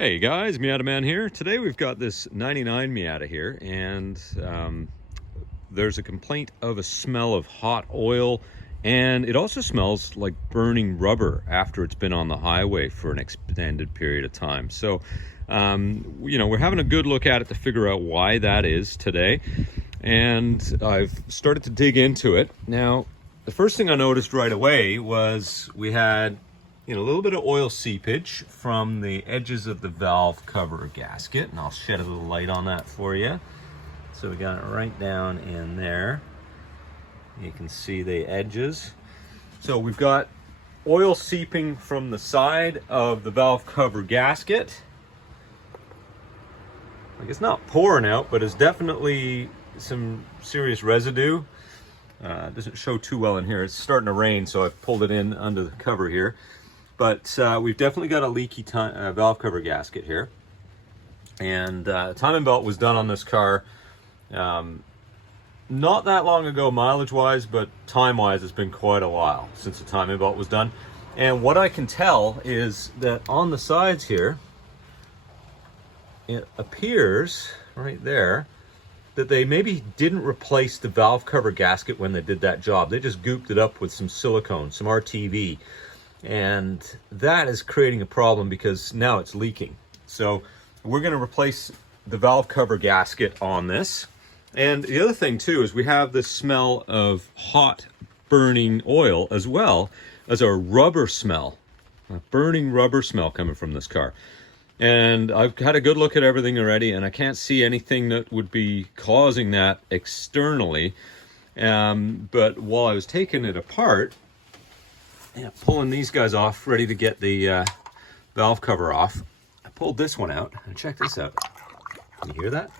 Hey guys, Miata Man here. Today we've got this 99 Miata here, and there's a complaint of a smell of hot oil, and it also smells like burning rubber after it's been on the highway for an extended period of time. So, we're having a good look at it to figure out why that is today, and I've started to dig into it. Now, the first thing I noticed right away was we had a little bit of oil seepage from the edges of the valve cover gasket, and I'll shed a little light on that for you. So we got it right down in there. You can see the edges. So we've got oil seeping from the side of the valve cover gasket. Like, it's not pouring out, but it's definitely some serious residue. It doesn't show too well in here. It's starting to rain, so I've pulled it in under the cover here. But we've definitely got a leaky valve cover gasket here. And timing belt was done on this car not that long ago mileage-wise, but time-wise it's been quite a while since the timing belt was done. And what I can tell is that on the sides here, it appears right there that they maybe didn't replace the valve cover gasket when they did that job. They just gooped it up with some silicone, some RTV. And that is creating a problem because now it's leaking. So we're going to replace the valve cover gasket on this. And the other thing too is we have this smell of hot burning oil as well as a rubber smell, a burning rubber smell coming from this car. And I've had a good look at everything already, and I can't see anything that would be causing that externally. But while I was taking it apart, pulling these guys off, ready to get the valve cover off, I pulled this one out, and check this out. Can you hear that?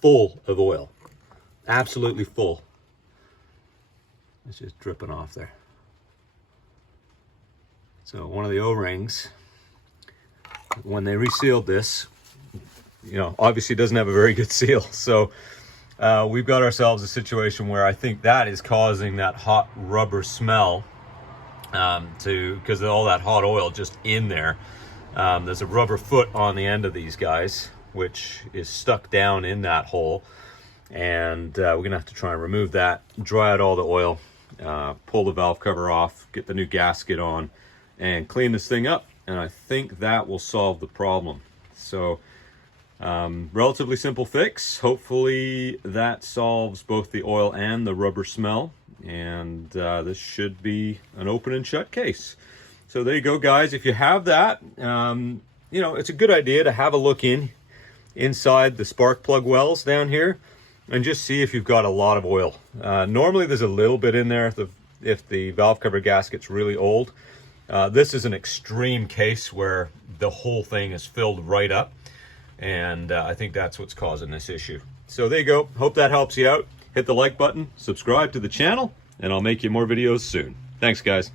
Full of oil. Absolutely full. It's just dripping off there. So one of the O-rings, when they resealed this, obviously doesn't have a very good seal. So we've got ourselves a situation where I think that is causing that hot rubber smell because of all that hot oil just in there. There's a rubber foot on the end of these guys, which is stuck down in that hole. And we're gonna have to try and remove that, dry out all the oil, pull the valve cover off, get the new gasket on, and clean this thing up. And I think that will solve the problem. So relatively simple fix. Hopefully that solves both the oil and the rubber smell, and this should be an open and shut case. So there you go, guys. If you have that, it's a good idea to have a look inside the spark plug wells down here and just see if you've got a lot of oil. Normally there's a little bit in there if the valve cover gasket's really old. This is an extreme case where the whole thing is filled right up. And I think that's what's causing this issue. So there you go. Hope that helps you out. Hit the like button, subscribe to the channel, and I'll make you more videos soon. Thanks, guys.